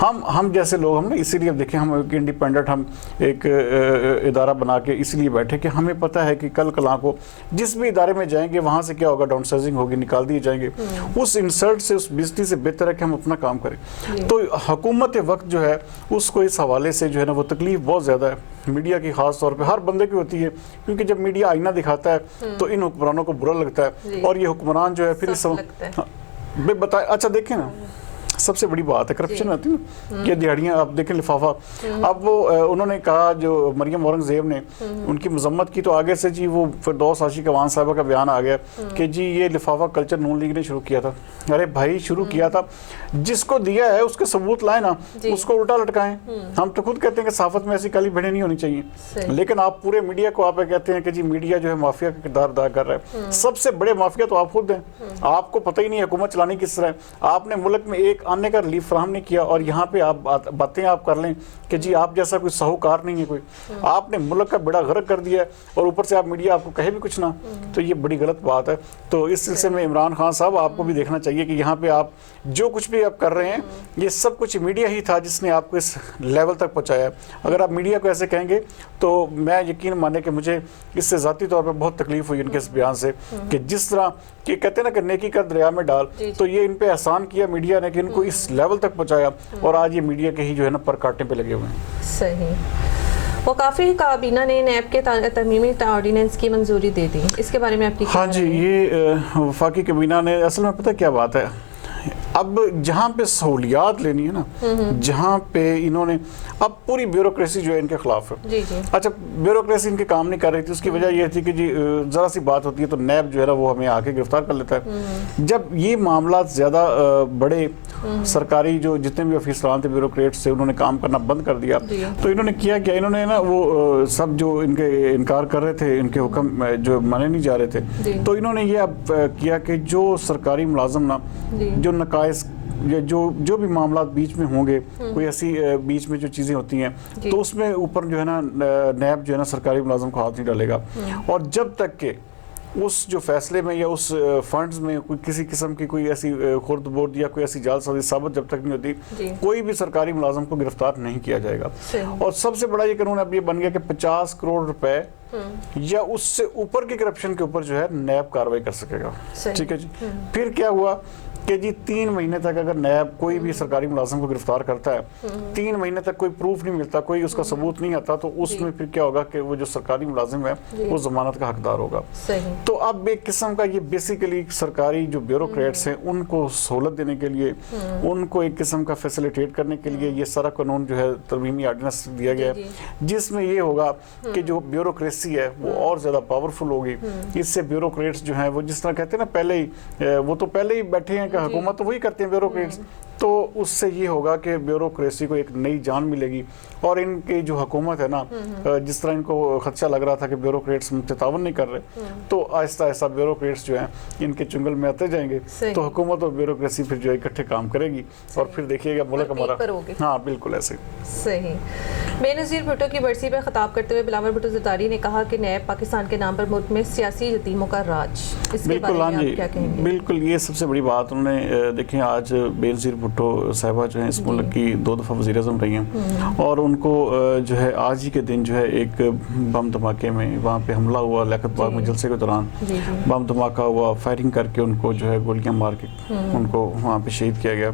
ہم جیسے لوگ ہم نا اسی لیے دیکھیں ہم ایک انڈیپینڈنٹ ہم ایک ادارہ بنا کے اس لیے بیٹھے کہ ہمیں پتہ ہے کہ کل کلاں کو جس بھی ادارے میں جائیں گے وہاں سے کیا ہوگا، ڈاؤن سائزنگ ہوگی، نکال دیے جائیں گے. اس انسلٹ سے، اس بےعزتی سے بہتر ہے کہ ہم اپنا کام کریں. تو حکومت وقت جو ہے اس کو اس حوالے سے جو ہے نا وہ تکلیف بہت زیادہ ہے، میڈیا کی خاص طور پہ ہر بندے کی ہوتی ہے، کیونکہ جب میڈیا آئینہ دکھاتا ہے تو ان حکمرانوں کو برا لگتا ہے. اور یہ حکمران جو ہے پھر اس بتائیں. اچھا دیکھیں نا، سب سے بڑی بات ہے کرپشن آتی ہے نا، یہ دیہڑیاں آپ دیکھیں لفافہ. اب وہ انہوں نے کہا، جو مریم اورنگزیب نے ان کی مذمت کی، تو آگے سے جی وہ فردوس عاشق اعوان صاحبہ کا بیان آ گیا کہ جی یہ لفافہ کلچر نون لیگ نے شروع کیا تھا. ارے بھائی شروع کیا تھا، جس کو دیا ہے اس کے ثبوت لائیں نا، اس کو الٹا لٹکائیں. ہم تو خود کہتے ہیں کہ صحافت میں ایسی کالی بھیڑیں نہیں ہونی چاہیے، لیکن آپ پورے میڈیا کو آپ کہتے ہیں کہ جی میڈیا جو ہے مافیا کا کردار ادا کر رہا ہے. سب سے بڑے مافیا تو آپ خود ہیں. آپ کو پتہ ہی نہیں حکومت چلانی کس طرح ہے. آپ نے ملک میں ایک آنے کا ریلیف فراہم نہیں کیا، اور یہاں پہ آپ باتیں آپ کر لیں کہ جی آپ جیسا کوئی ساہوکار نہیں ہے کوئی. آپ نے ملک کا بیڑا غرق کر دیا ہے، اور اوپر سے آپ میڈیا آپ کو کہے بھی کچھ نہ، تو یہ بڑی غلط بات ہے. تو اس سلسلے میں عمران خان صاحب آپ کو بھی دیکھنا چاہیے کہ یہاں پہ آپ جو کچھ بھی آپ کر رہے ہیں یہ سب کچھ میڈیا ہی تھا جس نے آپ کو اس لیول تک پہنچایا ہے. اگر آپ میڈیا کو ایسے کہیں گے تو میں یقین مانے کہ مجھے اس سے ذاتی طور پہ بہت تکلیف ہوئی ان کے اس بیان سے، کہ جس طرح کہ کہتے ہیں نا کہ نیکی کا دریا میں ڈال، تو یہ ان پہ احسان کیا میڈیا نے کہ ان کو اس لیول تک پہنچایا، اور آج یہ میڈیا کے ہی جو ہے نا پر کاٹنے پہ لگے ہوئے ہیں. صحیح. وقافی کابینہ نے نیب کے ترمیمی آرڈیننس کی منظوری دے دی، اس کے بارے میں آپ کی کیا رائے ہے؟ ہاں جی، یہ وفاقی کابینہ نے اصل میں پتہ کیا بات ہے، اب جہاں پہ سہولیات لینی ہے نا، جہاں پہ انہوں نے اب پوری بیوروکریسی جو ہے ان کے خلاف ہے. اچھا بیوروکریسی ان کے کام نہیں کر رہی تھی، اس کی وجہ یہ تھی کہ جی ذرا سی بات ہوتی ہے تو نیب جو ہے نا وہ ہمیں آ کے گرفتار کر لیتا ہے. جب یہ معاملات زیادہ بڑے سرکاری جو جتنے بھی افیسران تھے بیوروکریٹس سے انہوں نے کام کرنا بند کر دیا، تو انہوں نے کیا انہوں نے نا وہ سب جو ان کے انکار کر رہے تھے، ان کے حکم جو مانے نہیں جا رہے تھے، تو انہوں نے یہ اب کیا کہ جو سرکاری ملازم نا جو نقائص یا جو بھی معاملات بیچ میں ہوں گے، کوئی ایسی بیچ میں جو چیزیں ہوتی ہیں، تو اس میں اوپر جو ہے نا نیب جو ہے نا سرکاری ملازم کو ہاتھ نہیں ڈالے گا. اور جب تک کہ اس جو فیصلے میں یا اس فنڈز میں کوئی کسی قسم کی کوئی ایسی خرد برد یا کوئی ایسی جعل سازی ثابت جب تک نہیں ہوتی، کوئی بھی سرکاری ملازم کو گرفتار نہیں کیا جائے گا. اور سب سے بڑا یہ قانون اب یہ بن گیا کہ 50 کروڑ روپے یا اس سے اوپر کی کرپشن کے اوپر جو ہے نیب کاروائی کر سکے گا. ٹھیک ہے جی. پھر کیا ہوا کہ جی 3 مہینے تک اگر نیب کوئی بھی سرکاری ملازم کو گرفتار کرتا ہے، 3 مہینے تک کوئی پروف نہیں ملتا، کوئی اس کا ثبوت نہیں آتا، تو اس میں پھر کیا ہوگا کہ وہ جو سرکاری ملازم ہے وہ ضمانت کا حقدار ہوگا. تو اب ایک قسم کا یہ بیسیکلی سرکاری جو بیوروکریٹس ہیں ان کو سہولت دینے کے لیے، ان کو ایک قسم کا فیسیلیٹیٹ کرنے کے لیے یہ سارا قانون جو ہے ترمیمی آرڈیننس دیا گیا ہے، جس میں یہ ہوگا کہ جو بیوروکریسی ہے وہ اور زیادہ پاورفل ہوگی. اس سے بیوروکریٹس جو ہیں وہ جس طرح کہتے ہیں نا پہلے ہی وہ تو پہلے ہی بیٹھے ہیں کہ حکومت تو وہی کرتے ہیں بیوروکریٹس، تو اس سے یہ ہوگا کہ بیوروکریسی کو ایک نئی جان ملے گی. اور ان کی جو حکومت ہے نا، جس طرح ان کو خدشہ لگ رہا تھا کہ بیوروکریٹس تعاون نہیں کر رہے، تو آہستہ آہستہ بیوروکریٹس جو ہیں ان کے چنگل میں آتے جائیں گے، تو حکومت اور بیوروکریسی پھر جو ہے اکٹھے کام کرے گی، اور پھر دیکھیے گا ملک ہمارا. ہاں بالکل ایسے. صحیح. بے نظیر بھٹو کی برسی پر خطاب کرتے ہوئے بلاول بھٹو زرداری نے کہا کہ نیب پاکستان کے نام پر ملک میں سیاسی یتیموں کا راج. اس کے بارے میں آپ کیا کہیں گے؟ بالکل یہ سب سے بڑی بات. انہوں نے دیکھیں آج بے نظیر بھٹو صاحبہ جو ہیں اس ملک کی 2 دفعہ وزیر اعظم رہی ہیں، اور ان کو جو ہے آج ہی کے دن جو ہے ایک بم دھماکے میں وہاں پہ حملہ ہوا، لیاقت باغ میں جلسے کے دوران بم دھماکہ ہوا، فائرنگ کر کے ان کو جو ہے گولیاں مار کے ان کو وہاں پہ شہید کیا گیا.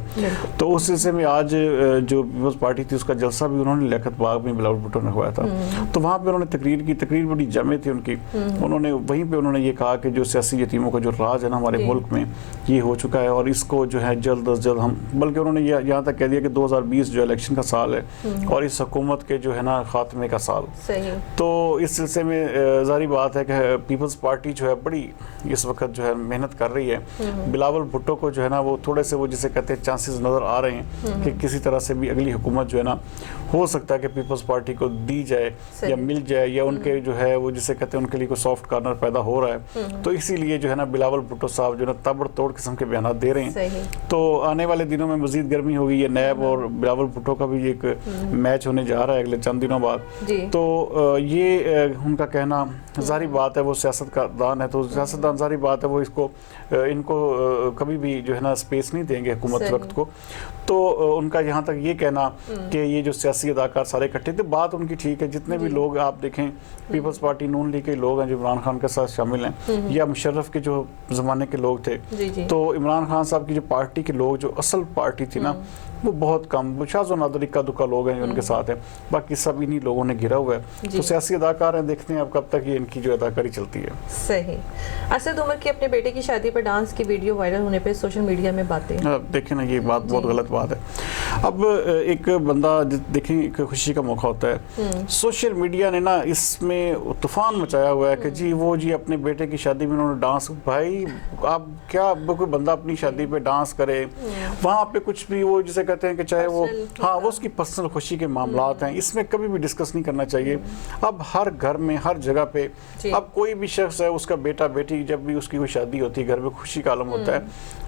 تو اس سلسلے میں آج جو پیپلز پارٹی تھی اس کا جلسہ بھی انہوں نے لیاقت باغ میں بلاول بھٹو نے ہوا تھا. تو وہاں پہ انہوں نے تقریر کی، تقریر بڑی جامع تھی ان کی. انہوں نے وہیں پہ انہوں نے یہ کہا کہ جو سیاسی یتیموں کا جو راج ہے نا ہمارے ملک میں یہ ہو چکا ہے، اور اس کو جو ہے جلد از جلد ہم، بلکہ انہوں نے یہاں تک کہہ دیا کہ 2020 جو الیکشن کا سال ہے اور اس حکومت کے جو ہے نا خاتمے کا سال. تو اس سلسلے میں ظاہری بات ہے کہ پیپلز پارٹی جو ہے بڑی اس وقت جو ہے محنت کر رہی ہے. بلاول بھٹو کو جو ہے نا وہ تھوڑے سے وہ جسے کہتے ہیں چانسز نظر آ رہے ہیں کہ کسی طرح سے بھی اگلی حکومت جو ہے نا ہو سکتا ہے کہ پیپلز پارٹی کو دی جائے یا مل جائے، یا ان کے جو ہے وہ جسے کہتے ہیں ان کے لیے کوئی سافٹ کارنر پیدا ہو رہا ہے. تو اسی لیے جو ہے نا بلاول بھٹو صاحب جو ہے نا تابڑ توڑ قسم کے بیانات دے رہے ہیں. تو آنے والے دنوں دنوں میں مزید گرمی ہوگی. یہ نیب اور بلاول بھٹو کا بھی ایک میچ ہونے جا رہا ہے اگلے چند دنوں بعد. تو یہ ان کا کہنا ظاہری بات ہے, وہ سیاست کا دان ہے, تو سیاست دان ظاہری بات ہے وہ ان کو کبھی بھی جو ہے نا اسپیس نہیں دیں گے حکومت وقت کو. تو ان کا یہاں تک یہ کہنا کہ یہ جو سیاسی اداکار سارے اکٹھے تھے, بات ان کی ٹھیک ہے. جتنے بھی لوگ آپ دیکھیں پیپلز پارٹی نون لیگ کے لوگ ہیں جو عمران خان کے ساتھ شامل ہیں, یا مشرف کے جو زمانے کے لوگ تھے, تو عمران خان صاحب کی جو پارٹی کے لوگ, جو اصل پارٹی تھی نا, وہ بہت کم, شاذ و نادر اکا دکا لوگ ہیں جو ان کے ساتھ ہیں, باقی سب انہی لوگوں نے گھرا ہوا ہے. تو سیاسی اداکار ہیں, دیکھتے ہیں اب کب تک یہ ان کی جو اداکاری چلتی ہے. صحیح. اسد عمر کی اپنے بیٹے کی شادی پر ڈانس کی ویڈیو وائرل ہونے پہ سوشل میڈیا میں باتیں. دیکھیں نا, یہ بات بہت غلط بات ہے. اب ایک بندہ دیکھیں, ایک خوشی کا موقع ہوتا ہے, سوشل میڈیا نے نا اس میں طوفان مچایا ہوا ہے کہ جی وہ جی اپنے بیٹے کی شادی میں انہوں نے ڈانس. بھائی آپ کیا, کوئی بندہ اپنی شادی پہ ڈانس کرے, وہاں پہ کچھ بھی وہ جسے کہتے ہیں کہ چاہے وہ وہ اس کی پرسنل خوشی کے معاملات ہیں, اس میں کبھی بھی ڈسکس نہیں کرنا چاہیے. اب ہر گھر میں, ہر جگہ پہ, اب کوئی بھی شخص ہے, اس کا بیٹا بیٹی, جب بھی اس کی کوئی شادی ہوتی ہے, گھر میں خوشی کا عالم ہوتا ہے,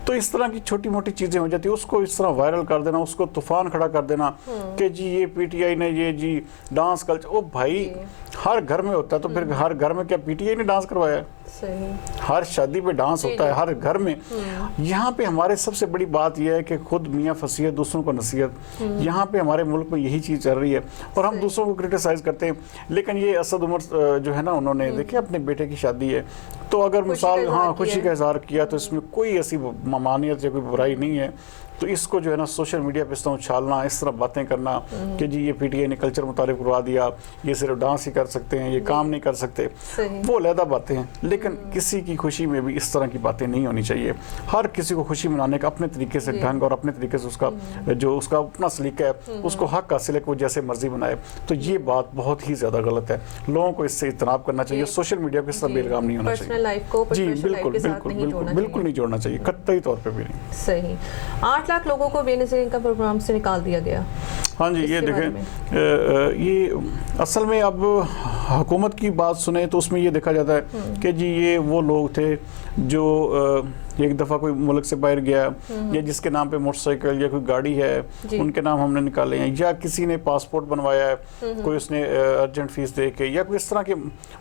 تو اس طرح کی چھوٹی موٹی چیزیں ہو جاتی ہیں, اس کو اس طرح وائرل کر دینا, اس کو طوفان کھڑا کر دینا کہ جی یہ پی ٹی آئی نے یہ جی ڈانس کلچر. او بھائی, ہر گھر میں ہوتا ہے, تو پھر ہر گھر میں کیا پی ٹی آئی نے ڈانس کروایا ہے؟ ہر شادی پہ ڈانس ہوتا ہے, ہر گھر میں. یہاں پہ ہمارے سب سے بڑی بات یہ ہے کہ خود میاں فصیحت دوسروں کو نصیحت. یہاں پہ ہمارے ملک میں یہی چیز چل رہی ہے, اور ہم دوسروں کو کرٹیسائز کرتے ہیں. لیکن یہ اسد عمر جو ہے نا, انہوں نے دیکھیں اپنے بیٹے کی شادی ہے, تو اگر مثال خوشی کا اظہار کیا, تو اس میں کوئی ایسی ممانعت یا کوئی برائی نہیں ہے. تو اس کو جو ہے نا سوشل میڈیا پہ اس طرح اچھالنا, اس طرح باتیں کرنا کہ جی یہ پی ٹی آئی نے کلچر متعارف کروا دیا, یہ صرف ڈانس ہی کر سکتے ہیں, یہ کام نہیں کر سکتے, وہ علیحدہ باتیں ہیں. لیکن کسی کی خوشی میں بھی اس طرح کی باتیں نہیں ہونی چاہیے. ہر کسی کو خوشی منانے کا اپنے طریقے سے ڈھنگ, اور اپنے طریقے سے اس کا جو اس کا اپنا سلیقہ ہے, اس کو حق حاصل ہے کہ وہ جیسے مرضی بنائے. تو یہ بات بہت ہی زیادہ غلط ہے. لوگوں کو اس سے اجتناب کرنا چاہیے. سوشل میڈیا پہ اس طرح بے لگام نہیں ہونا چاہیے. جی بالکل بالکل بالکل نہیں جوڑنا چاہیے, قطعی طور پہ بھی نہیں. صحیح. 8 لاکھ لوگوں کو بے نظیر انکم پروگرام سے نکال دیا گیا. ہاں جی, یہ دیکھیں, یہ اصل میں اب حکومت کی بات سنیں تو اس میں یہ دیکھا جاتا ہے کہ جی یہ وہ لوگ تھے جو ایک دفعہ کوئی ملک سے باہر گیا, یا جس کے نام پہ موٹر سائیکل یا کوئی گاڑی ہے, ان کے نام ہم نے نکالے ہیں, یا کسی نے پاسپورٹ بنوایا ہے, کوئی اس نے ارجنٹ فیس دے کے, یا کوئی اس طرح کے,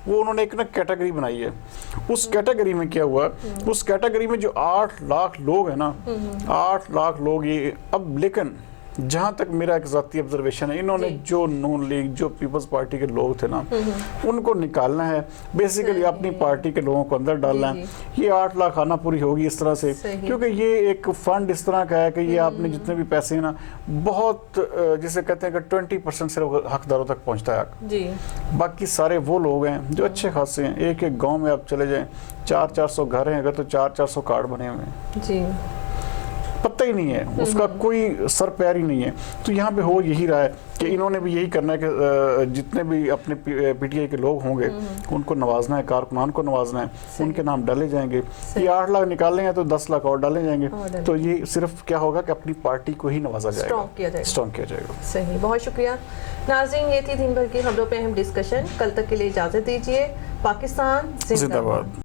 وہ انہوں نے ایک نا کیٹیگری بنائی ہے. اس کیٹیگری میں کیا ہوا, اس کیٹیگری میں جو 8 لاکھ لوگ ہیں نا, 8 لاکھ لوگ یہ. اب لیکن جہاں تک میرا ایک ذاتی آبزرویشن ہے, انہوں نے جو نون لیگ, جو پیپلز پارٹی کے لوگ تھے نا, ان کو نکالنا ہے, بیسیکلی اپنی پارٹی کے لوگوں کو اندر ڈالنا ہے. یہ 8 لاکھ آنا پوری ہوگی اس طرح سے, کیونکہ یہ ایک فنڈ اس طرح کا ہے کہ یہ آپ نے جتنے بھی پیسے ہیں نا, بہت جسے کہتے ہیں کہ 20% صرف حقداروں تک پہنچتا ہے حق. باقی سارے وہ لوگ ہیں جو اچھے خاصے ہیں. ایک ایک گاؤں میں آپ چلے جائیں, 400 گھر ہیں اگر, تو 400 کارڈ بنے ہوئے ہیں. جی, پتہ ہی نہیں ہے, اس کا کوئی سر پیر ہی نہیں ہے. تو یہاں پہ ہو یہی رہا ہے کہ انہوں نے بھی یہی کرنا ہے کہ جتنے بھی اپنے پی ٹی آئی کے لوگ ہوں گے ان کو نوازنا ہے, کارکنان کو نوازنا ہے, ان کے نام ڈالے جائیں گے. یہ 8 لاکھ نکالیں گے تو 10 لاکھ اور ڈالے جائیں گے. تو یہ صرف کیا ہوگا کہ اپنی پارٹی کو ہی نوازا جائے گا, اسٹرانگ کیا جائے گا. صحیح, بہت شکریہ. ناظرین, یہ تھی دن بھر کی خبروں پہ اہم ڈسکشن. کل تک کے لیے اجازت دیجیے. پاکستان زندہ باد.